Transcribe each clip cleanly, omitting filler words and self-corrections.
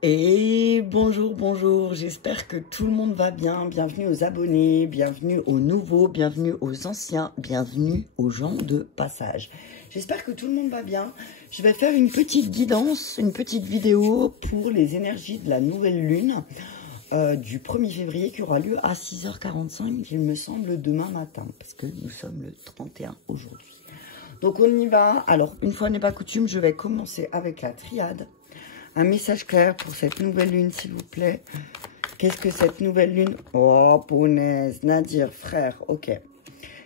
Et bonjour, bonjour, j'espère que tout le monde va bien. Bienvenue aux abonnés, bienvenue aux nouveaux, bienvenue aux anciens, bienvenue aux gens de passage. J'espère que tout le monde va bien. Je vais faire une petite guidance, une petite vidéo pour les énergies de la nouvelle lune du 1er février qui aura lieu à 6h45, il me semble, demain matin, parce que nous sommes le 31 aujourd'hui. Donc on y va. Alors, une fois n'est pas coutume, je vais commencer avec la triade. Un message clair pour cette nouvelle lune, s'il vous plaît. Qu'est-ce que cette nouvelle lune? Oh, punaise, Nadir, frère, ok.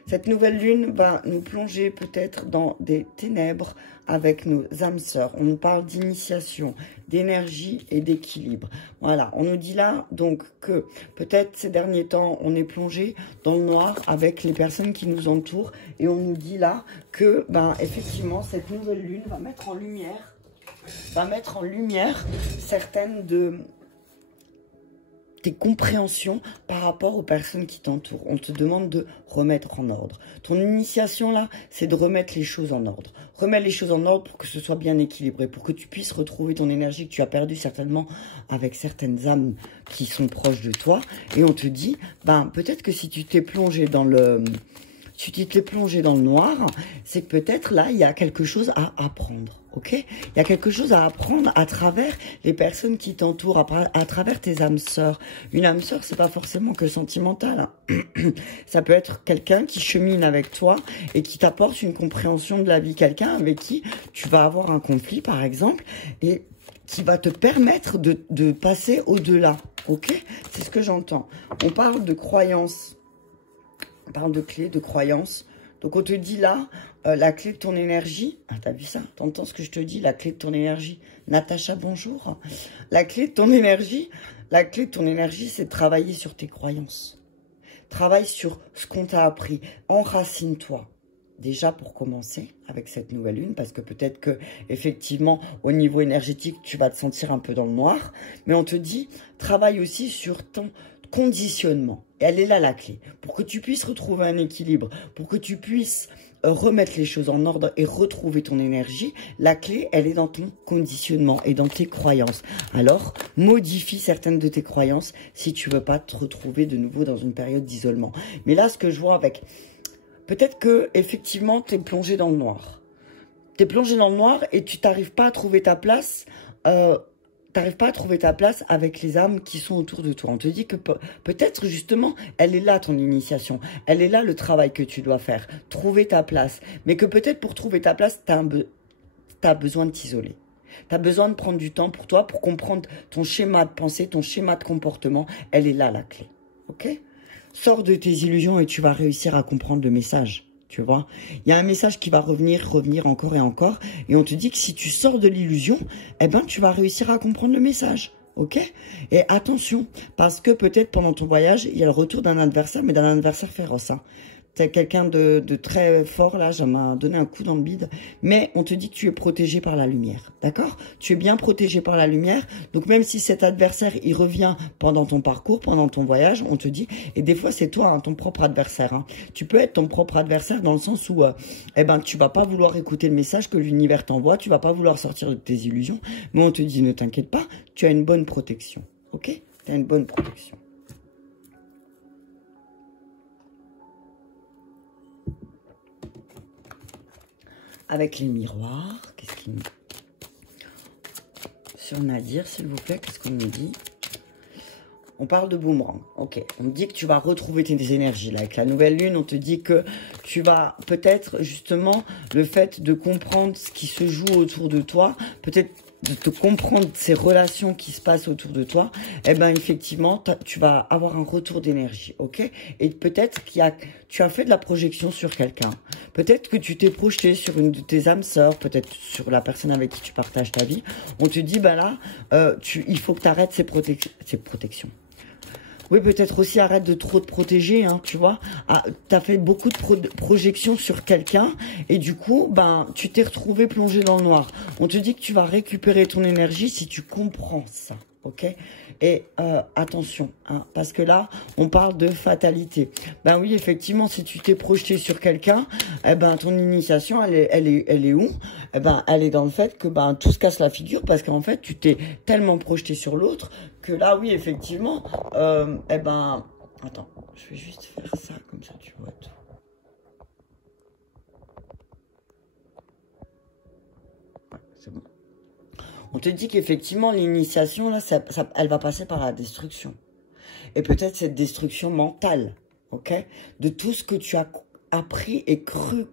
Cette nouvelle lune va nous plonger peut-être dans des ténèbres avec nos âmes sœurs. On nous parle d'initiation, d'énergie et d'équilibre. Voilà, on nous dit là donc que peut-être ces derniers temps, on est plongé dans le noir avec les personnes qui nous entourent. Et on nous dit là que, effectivement, cette nouvelle lune va mettre en lumière certaines de tes compréhensions par rapport aux personnes qui t'entourent. On te demande de remettre en ordre. Ton initiation là, c'est de remettre les choses en ordre. Remets les choses en ordre pour que ce soit bien équilibré, pour que tu puisses retrouver ton énergie que tu as perdue certainement avec certaines âmes qui sont proches de toi. Et on te dit, peut-être que si tu t'es plongé dans le... Si tu t'es plongé dans le noir, c'est que peut-être là, il y a quelque chose à apprendre, ok? Il y a quelque chose à apprendre à travers les personnes qui t'entourent, à travers tes âmes sœurs. Une âme sœur, c'est pas forcément que sentimental, hein. Ça peut être quelqu'un qui chemine avec toi et qui t'apporte une compréhension de la vie. Quelqu'un avec qui tu vas avoir un conflit, par exemple, et qui va te permettre de passer au-delà, ok? C'est ce que j'entends. On parle de croyances. On parle de clé, de croyance. Donc, on te dit là, la clé de ton énergie. Ah, t'as vu ça? T'entends ce que je te dis? La clé de ton énergie. Natacha, bonjour. La clé de ton énergie, c'est de travailler sur tes croyances. Travaille sur ce qu'on t'a appris. Enracine-toi. Déjà pour commencer avec cette nouvelle lune, parce que peut-être que effectivement au niveau énergétique, tu vas te sentir un peu dans le noir. Mais on te dit, travaille aussi sur ton conditionnement. Et elle est là la clé. Pour que tu puisses retrouver un équilibre, pour que tu puisses remettre les choses en ordre et retrouver ton énergie, la clé, elle est dans ton conditionnement et dans tes croyances. Alors, modifie certaines de tes croyances si tu veux pas te retrouver de nouveau dans une période d'isolement. Mais là, ce que je vois avec... Peut-être que effectivement, tu es plongé dans le noir. Tu es plongé dans le noir et tu n'arrives pas à trouver ta place... T'arrives pas à trouver ta place avec les âmes qui sont autour de toi. On te dit que peut-être justement, elle est là ton initiation. Elle est là le travail que tu dois faire. Trouver ta place. Mais que peut-être pour trouver ta place, t'as besoin de t'isoler. T'as besoin de prendre du temps pour toi, pour comprendre ton schéma de pensée, ton schéma de comportement. Elle est là la clé. Ok? Sors de tes illusions et tu vas réussir à comprendre le message. Tu vois, il y a un message qui va revenir encore et encore. Et on te dit que si tu sors de l'illusion, tu vas réussir à comprendre le message. Ok? Et attention, parce que peut-être pendant ton voyage, il y a le retour d'un adversaire, mais d'un adversaire féroce. Hein. T'es quelqu'un de très fort, là, ça m'a donné un coup dans le bide. Mais on te dit que tu es protégé par la lumière, d'accord? Tu es bien protégé par la lumière. Donc même si cet adversaire, il revient pendant ton parcours, pendant ton voyage, on te dit... Et des fois, c'est toi, hein, ton propre adversaire. Hein. Tu peux être ton propre adversaire dans le sens où tu vas pas vouloir écouter le message que l'univers t'envoie. Tu vas pas vouloir sortir de tes illusions. Mais on te dit, ne t'inquiète pas, tu as une bonne protection, ok? Tu as une bonne protection. Avec les miroirs, qu'est-ce qu'il nous... Sur Nadir, s'il vous plaît, qu'est-ce qu'on nous dit? On parle de boomerang, ok. On me dit que tu vas retrouver tes énergies, là. Avec la nouvelle lune, on te dit que tu vas peut-être, justement, le fait de comprendre ce qui se joue autour de toi, peut-être de te comprendre ces relations qui se passent autour de toi, effectivement, tu vas avoir un retour d'énergie, ok? Et peut-être tu as fait de la projection sur quelqu'un. Peut-être que tu t'es projeté sur une de tes âmes sœurs, peut-être sur la personne avec qui tu partages ta vie. On te dit, il faut que tu arrêtes ces protections. Oui, peut-être aussi arrête de trop te protéger, hein, tu vois. Ah, tu as fait beaucoup de projections sur quelqu'un et du coup, tu t'es retrouvé plongé dans le noir. On te dit que tu vas récupérer ton énergie si tu comprends ça. ok? Et attention, hein, parce que là, on parle de fatalité. Ben oui, effectivement, si tu t'es projeté sur quelqu'un, eh ben ton initiation, elle est où? Eh ben, elle est dans le fait que ben tout se casse la figure, parce qu'en fait, tu t'es tellement projeté sur l'autre que là, oui, effectivement, eh ben, attends, je vais juste faire ça comme ça, tu vois tout. Ouais, c'est bon. On te dit qu'effectivement, l'initiation, là, elle va passer par la destruction. Et peut-être cette destruction mentale, ok? De tout ce que tu as appris et cru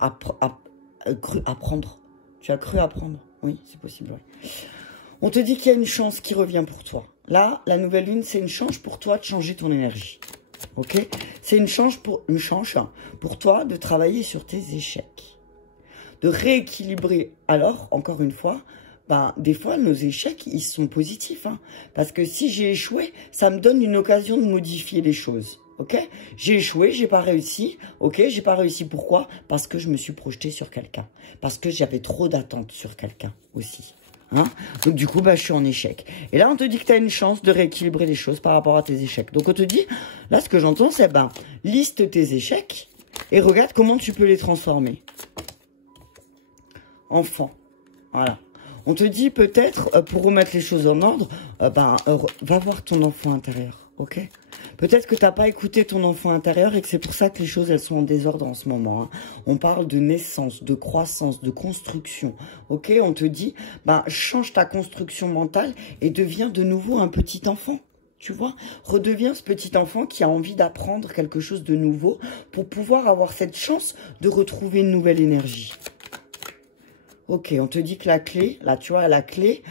apprendre. Tu as cru apprendre. Oui, c'est possible, oui. On te dit qu'il y a une chance qui revient pour toi. Là, la nouvelle lune, c'est une chance pour toi de changer ton énergie. Ok? C'est une chance pour toi de travailler sur tes échecs. De rééquilibrer. Alors, encore une fois, ben, des fois, nos échecs, ils sont positifs. Hein, parce que si j'ai échoué, ça me donne une occasion de modifier les choses. Ok? J'ai échoué, j'ai pas réussi. Ok? J'ai pas réussi. Pourquoi? Parce que je me suis projeté sur quelqu'un. Parce que j'avais trop d'attentes sur quelqu'un aussi. Hein? Donc du coup, bah, je suis en échec. Et là, on te dit que tu as une chance de rééquilibrer les choses par rapport à tes échecs. Donc on te dit, là, ce que j'entends, c'est, ben, liste tes échecs et regarde comment tu peux les transformer. Enfant. Voilà. On te dit peut-être, pour remettre les choses en ordre, va voir ton enfant intérieur, ok? Peut-être que tu n'as pas écouté ton enfant intérieur et que c'est pour ça que les choses, elles sont en désordre en ce moment. Hein. On parle de naissance, de croissance, de construction, ok? On te dit, change ta construction mentale et deviens de nouveau un petit enfant. Tu vois, redeviens ce petit enfant qui a envie d'apprendre quelque chose de nouveau pour pouvoir avoir cette chance de retrouver une nouvelle énergie. Ok, on te dit que la clé, là, tu vois, la clé,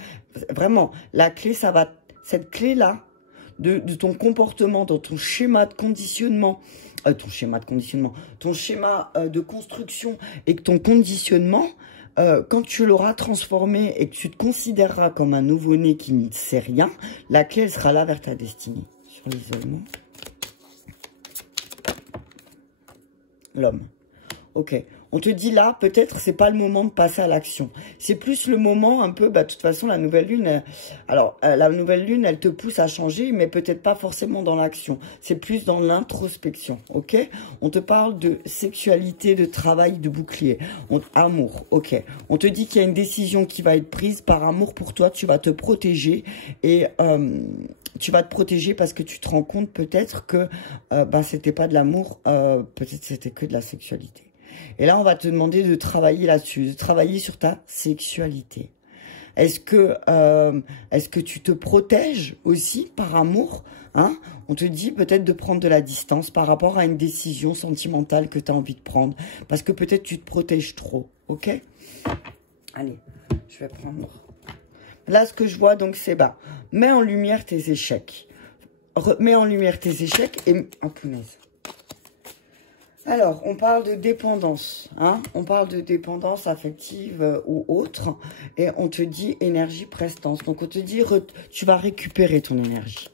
vraiment, la clé, ça va, cette clé-là, de ton comportement, dans ton schéma de conditionnement, ton schéma de construction et que ton conditionnement, quand tu l'auras transformé et que tu te considéreras comme un nouveau-né qui ne sait rien, la clé, elle sera là vers ta destinée. Sur l'isolement. L'homme. Ok. On te dit là, peut-être, c'est pas le moment de passer à l'action. C'est plus le moment un peu, de toute façon, la nouvelle lune, la nouvelle lune, elle te pousse à changer, mais peut-être pas forcément dans l'action. C'est plus dans l'introspection, ok? On te parle de sexualité, de travail, de bouclier. Amour, ok. On te dit qu'il y a une décision qui va être prise par amour pour toi, tu vas te protéger et... tu vas te protéger parce que tu te rends compte peut-être que c'était pas de l'amour, peut-être c'était que de la sexualité. Et là, on va te demander de travailler là-dessus, de travailler sur ta sexualité. Est-ce que tu te protèges aussi par amour, hein? On te dit peut-être de prendre de la distance par rapport à une décision sentimentale que tu as envie de prendre. Parce que peut-être tu te protèges trop, ok? Allez, je vais prendre... Là, ce que je vois, donc, c'est mets en lumière tes échecs. Mets en lumière tes échecs et... Oh, punaise. Alors, on parle de dépendance, hein? On parle de dépendance affective ou autre. Et on te dit énergie prestance. Donc, on te dit, tu vas récupérer ton énergie.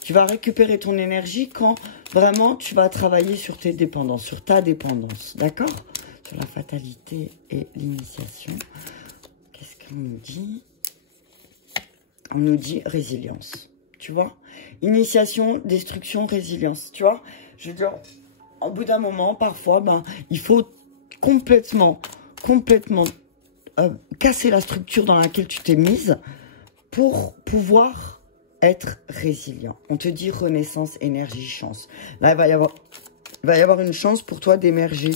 Tu vas récupérer ton énergie quand vraiment tu vas travailler sur tes dépendances, sur ta dépendance. D'accord? Sur la fatalité et l'initiation. Qu'est-ce qu'on nous dit? On nous dit résilience, tu vois. Initiation, destruction, résilience, tu vois. Je veux dire, au bout d'un moment, parfois, il faut complètement casser la structure dans laquelle tu t'es mise pour pouvoir être résilient. On te dit renaissance, énergie, chance. Là, il va y avoir une chance pour toi d'émerger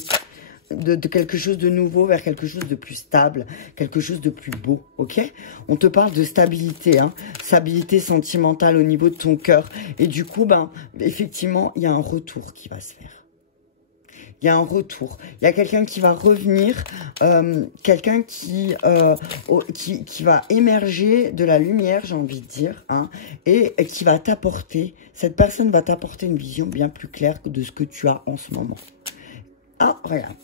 de quelque chose de nouveau vers quelque chose de plus stable, quelque chose de plus beau, ok? On te parle de stabilité, hein, stabilité sentimentale au niveau de ton cœur. Et du coup, effectivement, il y a un retour qui va se faire. Il y a un retour. Il y a quelqu'un qui va revenir, quelqu'un qui va émerger de la lumière, j'ai envie de dire, hein, et qui va t'apporter, cette personne va t'apporter une vision bien plus claire que de ce que tu as en ce moment. Ah, regarde.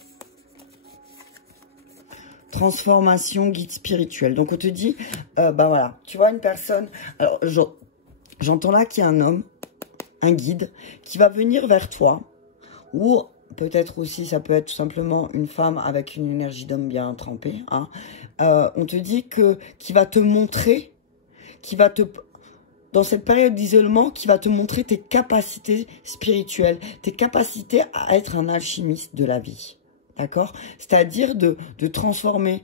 Transformation, guide spirituel. Donc, on te dit, voilà, tu vois une personne... Alors, j'entends là qu'il y a un homme, un guide, qui va venir vers toi, ou peut-être aussi, ça peut être tout simplement une femme avec une énergie d'homme bien trempée. Hein. On te dit qu'il va te montrer qui va te... Dans cette période d'isolement, qui va te montrer tes capacités spirituelles, tes capacités à être un alchimiste de la vie. D'accord? C'est-à-dire de transformer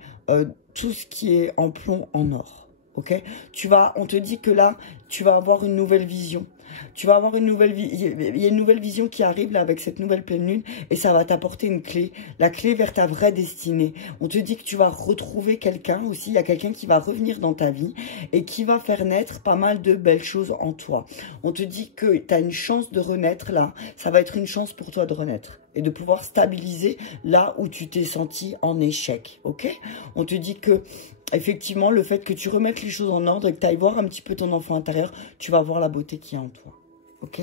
tout ce qui est en plomb en or. Ok? On te dit que là, tu vas avoir une nouvelle vision. Tu vas avoir une nouvelle vision. Il y a une nouvelle vision qui arrive là avec cette nouvelle pleine lune et ça va t'apporter une clé. La clé vers ta vraie destinée. On te dit que tu vas retrouver quelqu'un aussi. Il y a quelqu'un qui va revenir dans ta vie et qui va faire naître pas mal de belles choses en toi. On te dit que tu as une chance de renaître là. Ça va être une chance pour toi de renaître et de pouvoir stabiliser là où tu t'es senti en échec. Ok? On te dit que effectivement, le fait que tu remettes les choses en ordre et que tu ailles voir un petit peu ton enfant intérieur, tu vas voir la beauté qu'il y a en toi. Ok?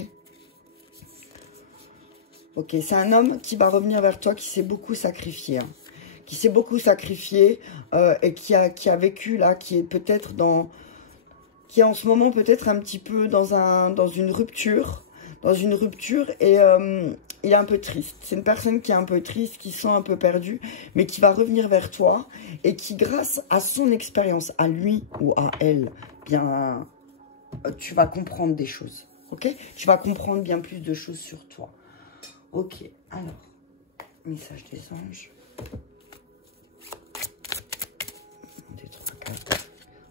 Ok, c'est un homme qui va revenir vers toi, qui s'est beaucoup sacrifié. Hein. Qui s'est beaucoup sacrifié et qui a vécu là, qui est peut-être dans... Qui est en ce moment peut-être un petit peu dans une rupture. Dans une rupture et... il est un peu triste. C'est une personne qui est un peu triste, qui se sent un peu perdue, mais qui va revenir vers toi et qui, grâce à son expérience, à lui ou à elle, bien, tu vas comprendre des choses. Ok? Tu vas comprendre bien plus de choses sur toi. Ok. Alors, message des anges. 1, 2, 3, 4.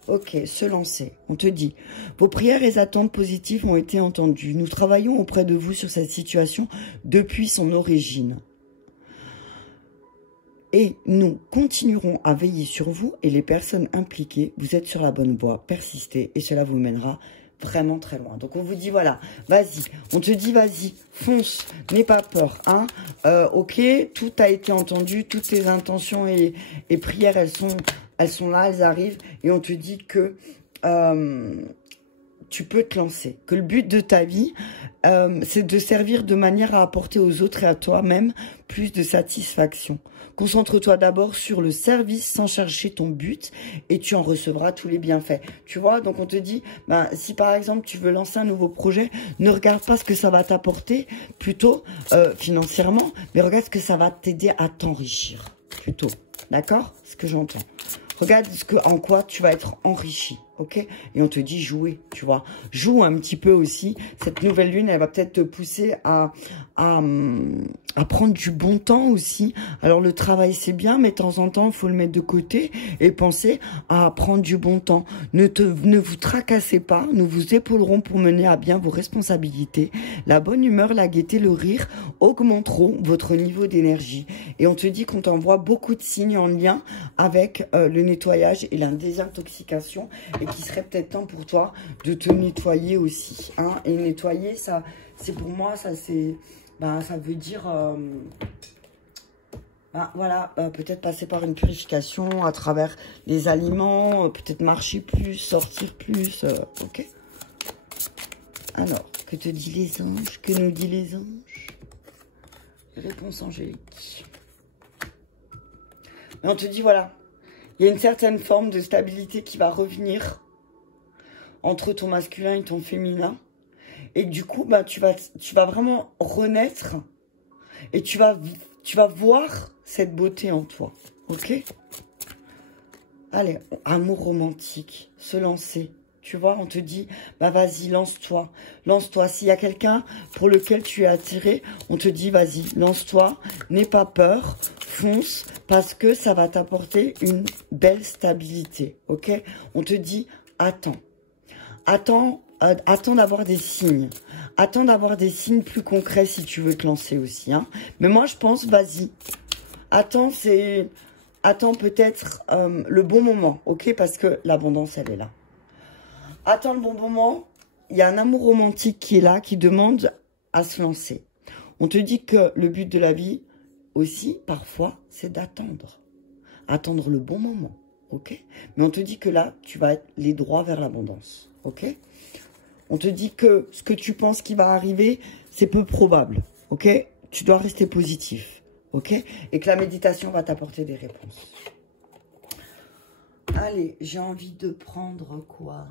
Ok, se lancer. On te dit, vos prières et attentes positives ont été entendues. Nous travaillons auprès de vous sur cette situation depuis son origine. Et nous continuerons à veiller sur vous et les personnes impliquées. Vous êtes sur la bonne voie. Persistez et cela vous mènera vraiment très loin. Donc on vous dit, voilà, vas-y. On te dit, vas-y, fonce, n'aie pas peur. Hein. Ok, tout a été entendu, toutes tes intentions et prières, elles sont là, elles arrivent. Et on te dit que tu peux te lancer. Que le but de ta vie, c'est de servir de manière à apporter aux autres et à toi-même plus de satisfaction. Concentre-toi d'abord sur le service sans chercher ton but et tu en recevras tous les bienfaits. Tu vois, donc on te dit, si par exemple tu veux lancer un nouveau projet, ne regarde pas ce que ça va t'apporter, plutôt financièrement, mais regarde ce que ça va t'aider à t'enrichir, plutôt. D'accord? Ce que j'entends. Regarde en quoi tu vas être enrichi, ok? Et on te dit jouer, tu vois. Joue un petit peu aussi. Cette nouvelle lune, elle va peut-être te pousser à prendre du bon temps aussi. Alors le travail, c'est bien, mais de temps en temps, il faut le mettre de côté et penser à prendre du bon temps. Ne vous tracassez pas. Nous vous épaulerons pour mener à bien vos responsabilités. La bonne humeur, la gaieté, le rire augmenteront votre niveau d'énergie. Et on te dit qu'on t'envoie beaucoup de signes en lien avec le nettoyage et la désintoxication et qu'il serait peut-être temps pour toi de te nettoyer aussi. Hein. Et nettoyer, ça, c'est pour moi, ça c'est... ça veut dire, voilà, peut-être passer par une purification à travers les aliments, peut-être marcher plus, sortir plus, ok? Alors, que te disent les anges? Que nous disent les anges? Réponse angélique. Et on te dit, voilà, il y a une certaine forme de stabilité qui va revenir entre ton masculin et ton féminin. Et du coup, tu vas vraiment renaître et tu vas voir cette beauté en toi. Ok? Allez, amour romantique, se lancer. Tu vois, on te dit, vas-y, lance-toi. Lance-toi. S'il y a quelqu'un pour lequel tu es attiré, on te dit, vas-y, lance-toi. N'aie pas peur, fonce, parce que ça va t'apporter une belle stabilité. Ok? On te dit, attends. Attends d'avoir des signes. Attends d'avoir des signes plus concrets si tu veux te lancer aussi. Hein. Mais moi, je pense, vas-y. Attends peut-être le bon moment, ok? Parce que l'abondance, elle est là. Attends le bon moment. Il y a un amour romantique qui est là, qui demande à se lancer. On te dit que le but de la vie, aussi, parfois, c'est d'attendre. Attendre le bon moment, ok? Mais on te dit que là, tu vas être les droits vers l'abondance, ok? On te dit que ce que tu penses qui va arriver, c'est peu probable, ok? Tu dois rester positif, ok? Et que la méditation va t'apporter des réponses. Allez, j'ai envie de prendre quoi?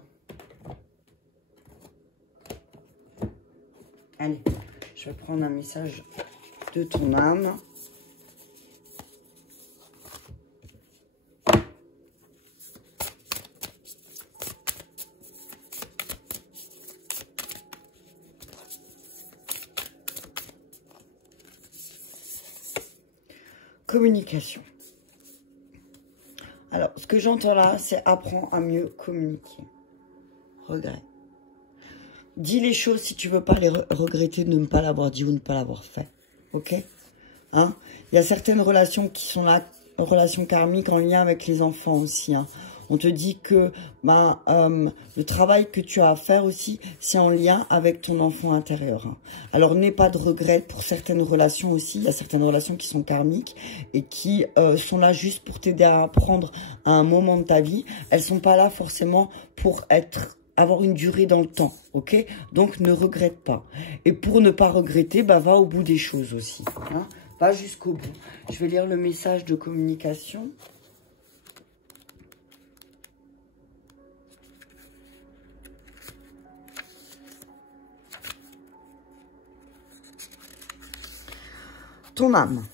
Allez, je vais prendre un message de ton âme. communication. Alors, ce que j'entends là, c'est apprends à mieux communiquer. Regret. Dis les choses si tu veux pas les regretter de ne pas l'avoir dit ou ne pas l'avoir fait. Ok? Hein? Il y a certaines relations qui sont là, relations karmiques en lien avec les enfants aussi. Hein. On te dit que le travail que tu as à faire aussi, c'est en lien avec ton enfant intérieur. Hein. Alors, n'aie pas de regrets pour certaines relations aussi. Il y a certaines relations qui sont karmiques et qui sont là juste pour t'aider à apprendre à un moment de ta vie. Elles sont pas là forcément pour avoir une durée dans le temps, ok? Donc, ne regrette pas. Et pour ne pas regretter, va au bout des choses aussi. Hein. Va jusqu'au bout. Je vais lire le message de communication. Ton âme,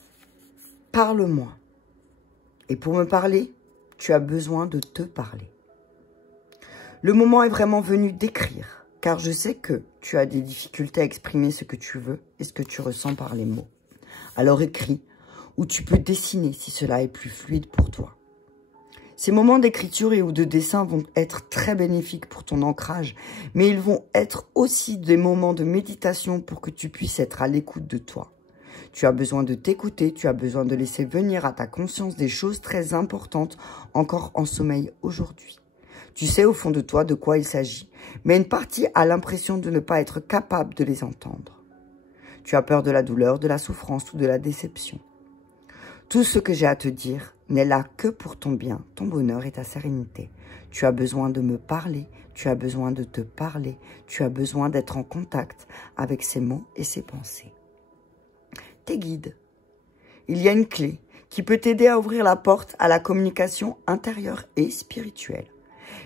parle-moi. Et pour me parler, tu as besoin de te parler. Le moment est vraiment venu d'écrire, car je sais que tu as des difficultés à exprimer ce que tu veux et ce que tu ressens par les mots. Alors écris, ou tu peux dessiner si cela est plus fluide pour toi. Ces moments d'écriture et ou de dessin vont être très bénéfiques pour ton ancrage, mais ils vont être aussi des moments de méditation pour que tu puisses être à l'écoute de toi. Tu as besoin de t'écouter, tu as besoin de laisser venir à ta conscience des choses très importantes encore en sommeil aujourd'hui. Tu sais au fond de toi de quoi il s'agit, mais une partie a l'impression de ne pas être capable de les entendre. Tu as peur de la douleur, de la souffrance ou de la déception. Tout ce que j'ai à te dire n'est là que pour ton bien, ton bonheur et ta sérénité. Tu as besoin de me parler, tu as besoin de te parler, tu as besoin d'être en contact avec ces mots et ces pensées. Tes guides. Il y a une clé qui peut t'aider à ouvrir la porte à la communication intérieure et spirituelle.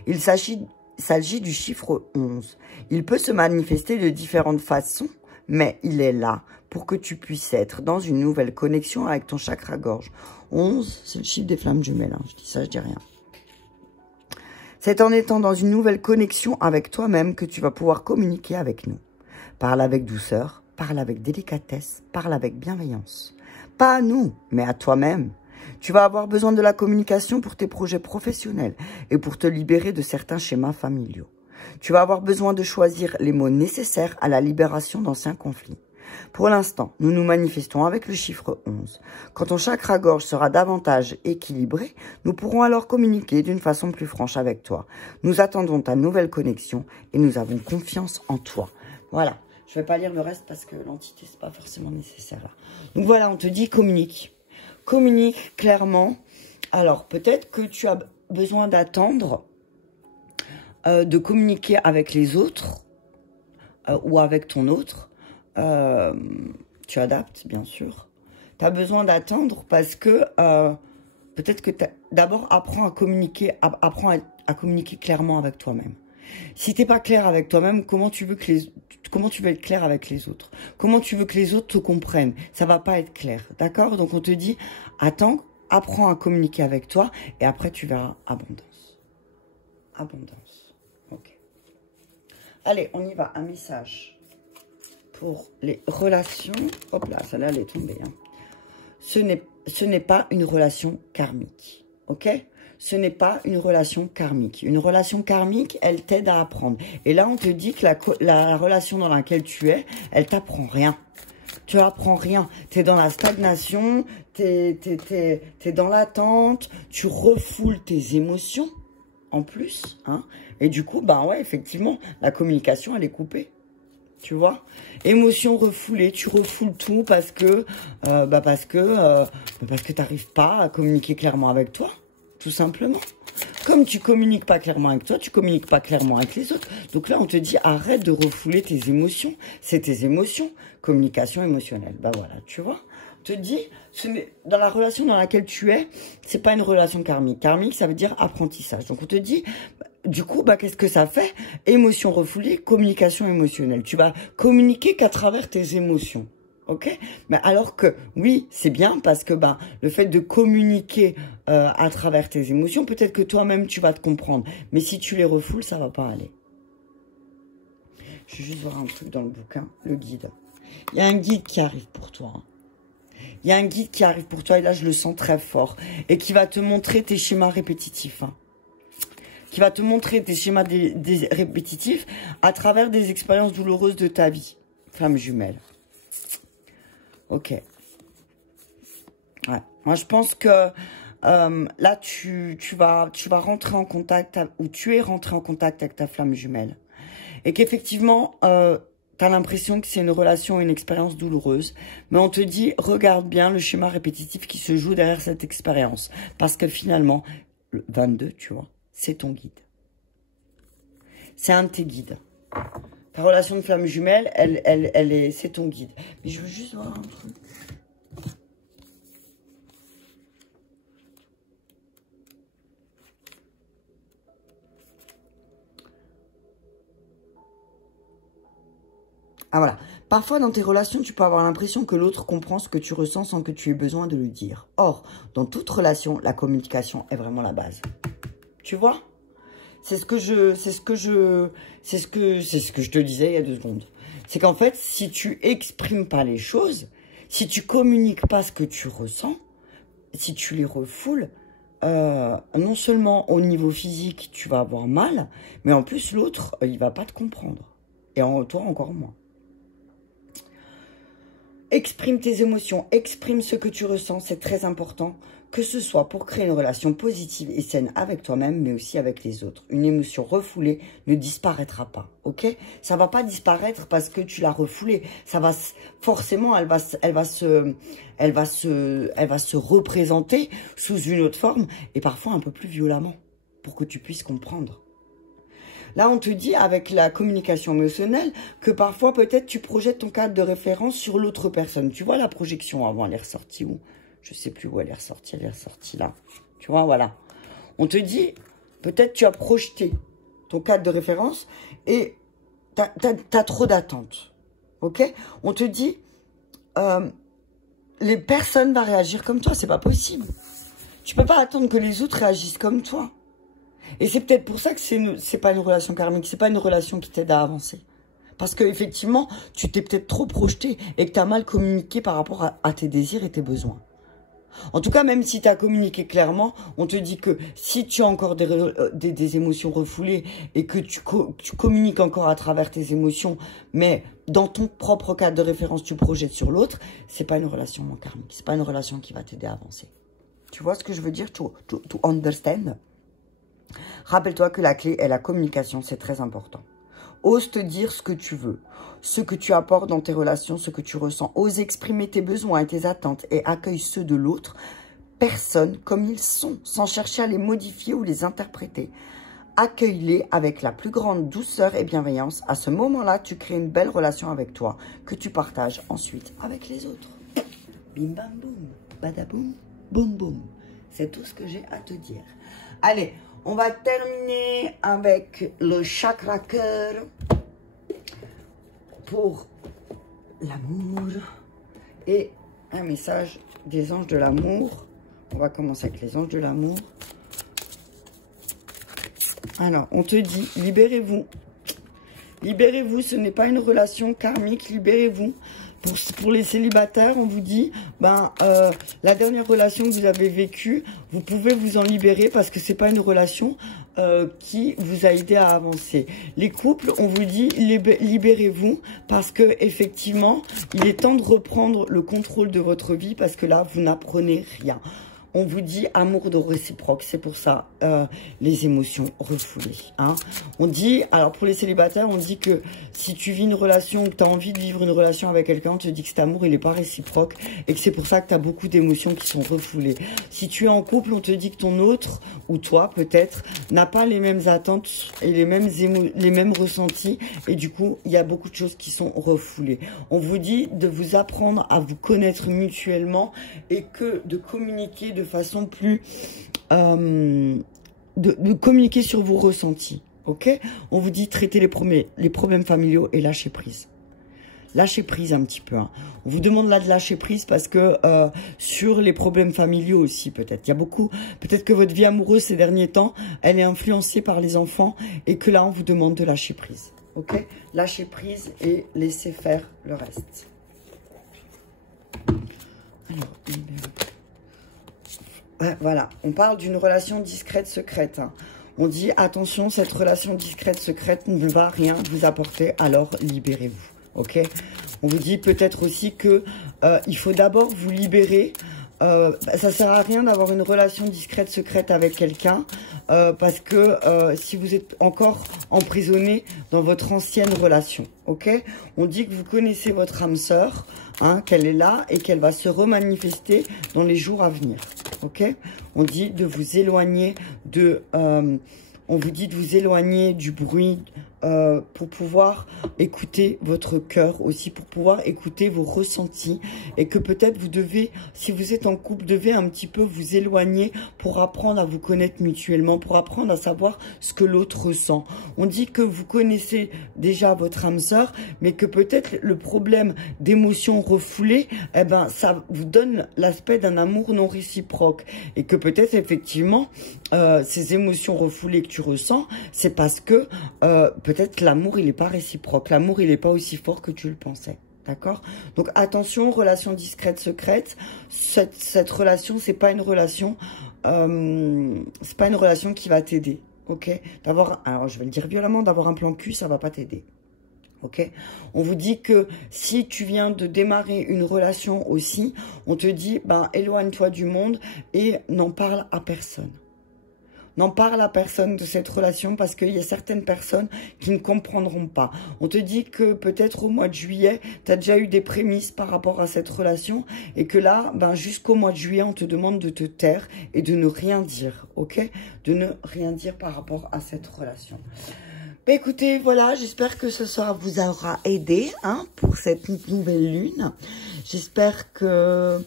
Il s'agit du chiffre 11. Il peut se manifester de différentes façons, mais il est là pour que tu puisses être dans une nouvelle connexion avec ton chakra-gorge. 11, c'est le chiffre des flammes jumelles. Hein. Je dis ça, je dis rien. C'est en étant dans une nouvelle connexion avec toi-même que tu vas pouvoir communiquer avec nous. Parle avec douceur. Parle avec délicatesse, parle avec bienveillance. Pas à nous, mais à toi-même. Tu vas avoir besoin de la communication pour tes projets professionnels et pour te libérer de certains schémas familiaux. Tu vas avoir besoin de choisir les mots nécessaires à la libération d'anciens conflits. Pour l'instant, nous nous manifestons avec le chiffre 11. Quand ton chakra-gorge sera davantage équilibré, nous pourrons alors communiquer d'une façon plus franche avec toi. Nous attendons ta nouvelle connexion et nous avons confiance en toi. Voilà. Je ne vais pas lire le reste parce que l'entité, ce n'est pas forcément nécessaire là. Donc voilà, on te dit communique. Communique clairement. Alors, peut-être que tu as besoin d'attendre de communiquer avec les autres ou avec ton autre. Tu adaptes, bien sûr. Tu as besoin d'attendre parce que peut-être que d'abord, apprends à communiquer clairement avec toi-même. Si t'es pas clair avec toi-même, comment tu veux être clair avec les autres? Comment tu veux que les autres te comprennent? Ça va pas être clair, d'accord? Donc on te dit, attends, apprends à communiquer avec toi et après tu verras abondance. Abondance. Ok. Allez, on y va. Un message pour les relations. Hop là, celle-là, elle est tombée. Hein. Ce n'est pas une relation karmique, ok? Ce n'est pas une relation karmique. Une relation karmique, elle t'aide à apprendre. Et là, on te dit que la relation dans laquelle tu es, elle t'apprend rien. Tu apprends rien. Tu es dans la stagnation, tu es dans l'attente, tu refoules tes émotions en plus. Hein. Et du coup, ouais, effectivement, la communication, elle est coupée. Tu vois, émotion refoulée, tu refoules tout parce que t'arrives pas à communiquer clairement avec toi. Tout simplement. Comme tu communiques pas clairement avec toi, tu communiques pas clairement avec les autres. Donc là, on te dit, arrête de refouler tes émotions. C'est tes émotions. Communication émotionnelle. Voilà, tu vois. On te dit, dans la relation dans laquelle tu es, c'est pas une relation karmique. Karmique, ça veut dire apprentissage. Donc on te dit, du coup, qu'est-ce que ça fait? Émotion refoulée, communication émotionnelle. Tu vas communiquer qu'à travers tes émotions. Ok, mais alors que oui, c'est bien parce que le fait de communiquer à travers tes émotions, peut-être que toi-même tu vas te comprendre. Mais si tu les refoules, ça va pas aller. Je vais juste voir un truc dans le bouquin, le guide. Il y a un guide qui arrive pour toi. Hein. Il y a un guide qui arrive pour toi, et là, je le sens très fort. Et qui va te montrer tes schémas répétitifs. Hein. Qui va te montrer tes schémas répétitifs à travers des expériences douloureuses de ta vie. Flamme jumelle. Ok. Ouais. Moi, je pense que là, tu vas rentrer en contact, ou tu es rentré en contact avec ta flamme jumelle. Et qu'effectivement, tu as l'impression que c'est une relation, une expérience douloureuse. Mais on te dit, regarde bien le schéma répétitif qui se joue derrière cette expérience. Parce que finalement, le 22, tu vois, c'est ton guide. C'est un de tes guides. Ta relation de flamme jumelle, c'est ton guide. Mais je veux juste voir un truc. Ah voilà. Parfois, dans tes relations, tu peux avoir l'impression que l'autre comprend ce que tu ressens sans que tu aies besoin de le dire. Or, dans toute relation, la communication est vraiment la base. Tu vois? C'est ce que je te disais il y a 2 secondes. C'est qu'en fait, si tu exprimes pas les choses, si tu communiques pas ce que tu ressens, si tu les refoules, non seulement au niveau physique, tu vas avoir mal, mais en plus, l'autre, il va pas te comprendre. Et toi, encore moins. Exprime tes émotions, exprime ce que tu ressens, c'est très important, que ce soit pour créer une relation positive et saine avec toi-même, mais aussi avec les autres. Une émotion refoulée ne disparaîtra pas, ok? Ça va pas disparaître parce que tu l'as refoulée, ça va forcément, elle va se représenter sous une autre forme et parfois un peu plus violemment pour que tu puisses comprendre. Là, on te dit, avec la communication émotionnelle, que parfois, peut-être, tu projettes ton cadre de référence sur l'autre personne. Tu vois la projection avant, elle est ressortie où? Je sais plus où elle est ressortie là. Tu vois, voilà. On te dit, peut-être tu as projeté ton cadre de référence et t'as trop d'attentes. Ok? On te dit, les personnes vont réagir comme toi, c'est pas possible. Tu peux pas attendre que les autres réagissent comme toi. Et c'est peut-être pour ça que c'est pas une relation karmique, c'est pas une relation qui t'aide à avancer. Parce que effectivement, tu t'es peut-être trop projeté et que tu as mal communiqué par rapport à tes désirs et tes besoins. En tout cas, même si tu as communiqué clairement, on te dit que si tu as encore des émotions refoulées et que tu communiques encore à travers tes émotions, mais dans ton propre cadre de référence, tu projettes sur l'autre, c'est pas une relation karmique, c'est pas une relation qui va t'aider à avancer. Tu vois ce que je veux dire? To understand? Rappelle-toi que la clé est la communication, c'est très important. Ose te dire ce que tu veux, ce que tu apportes dans tes relations, ce que tu ressens. Ose exprimer tes besoins et tes attentes et accueille ceux de l'autre personne comme ils sont, sans chercher à les modifier ou les interpréter. Accueille-les avec la plus grande douceur et bienveillance. À ce moment-là, tu crées une belle relation avec toi que tu partages ensuite avec les autres. Bim bam boum, badaboum, boum boum. C'est tout ce que j'ai à te dire. Allez, on va terminer avec le chakra cœur pour l'amour et un message des anges de l'amour. On va commencer avec les anges de l'amour. Alors, on te dit, libérez-vous. Libérez-vous, ce n'est pas une relation karmique, libérez-vous. Pour les célibataires, on vous dit, la dernière relation que vous avez vécue, vous pouvez vous en libérer parce que c'est pas une relation qui vous a aidé à avancer. Les couples, on vous dit, libérez-vous parce que effectivement, il est temps de reprendre le contrôle de votre vie parce que là, vous n'apprenez rien. On vous dit amour de réciproque, c'est pour ça les émotions refoulées. Hein. On dit, alors pour les célibataires, on dit que si tu vis une relation, que tu as envie de vivre une relation avec quelqu'un, on te dit que cet amour, il n'est pas réciproque et que c'est pour ça que tu as beaucoup d'émotions qui sont refoulées. Si tu es en couple, on te dit que ton autre, ou toi peut-être, n'a pas les mêmes attentes et les mêmes ressentis et du coup, il y a beaucoup de choses qui sont refoulées. On vous dit de vous apprendre à vous connaître mutuellement et que de communiquer de façon plus... de communiquer sur vos ressentis, ok? On vous dit traiter les problèmes familiaux et lâcher prise. Lâcher prise un petit peu. Hein. On vous demande là de lâcher prise parce que sur les problèmes familiaux aussi peut-être. Il y a beaucoup... Peut-être que votre vie amoureuse ces derniers temps, elle est influencée par les enfants et que là on vous demande de lâcher prise. Ok? Lâcher prise et laisser faire le reste. Alors, ouais, voilà, on parle d'une relation discrète, secrète. Hein. On dit, attention, cette relation discrète, secrète ne va rien vous apporter, alors libérez-vous. Ok? On vous dit peut-être aussi que il faut d'abord vous libérer. Ça sert à rien d'avoir une relation discrète, secrète avec quelqu'un parce que si vous êtes encore emprisonné dans votre ancienne relation, ok? On dit que vous connaissez votre âme sœur, hein, qu'elle est là et qu'elle va se remanifester dans les jours à venir, ok? On dit de vous éloigner de... on vous dit de vous éloigner du bruit pour pouvoir écouter votre cœur aussi, pour pouvoir écouter vos ressentis et que peut-être vous devez, si vous êtes en couple, devez un petit peu vous éloigner pour apprendre à vous connaître mutuellement, pour apprendre à savoir ce que l'autre ressent. On dit que vous connaissez déjà votre âme sœur, mais que peut-être le problème d'émotions refoulées, eh ben, ça vous donne l'aspect d'un amour non réciproque et que peut-être effectivement ces émotions refoulées que tu ressens, c'est parce que peut-être que l'amour, il n'est pas réciproque. L'amour, il n'est pas aussi fort que tu le pensais. D'accord? Donc, attention, relation discrète, secrète. Cette relation, c'est pas une relation... c'est pas une relation qui va t'aider. Ok? Alors, je vais le dire violemment, d'avoir un plan cul, ça va pas t'aider. Ok? On vous dit que si tu viens de démarrer une relation aussi, on te dit, ben, éloigne-toi du monde et n'en parle à personne. N'en parle à personne de cette relation parce qu'il y a certaines personnes qui ne comprendront pas. On te dit que peut-être au mois de juillet, tu as déjà eu des prémices par rapport à cette relation et que là, ben, jusqu'au mois de juillet, on te demande de te taire et de ne rien dire, ok? De ne rien dire par rapport à cette relation. Ben écoutez, voilà, j'espère que ce soir vous aura aidé hein, pour cette nouvelle lune. J'espère que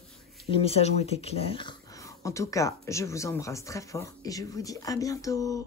les messages ont été clairs. En tout cas, je vous embrasse très fort et je vous dis à bientôt.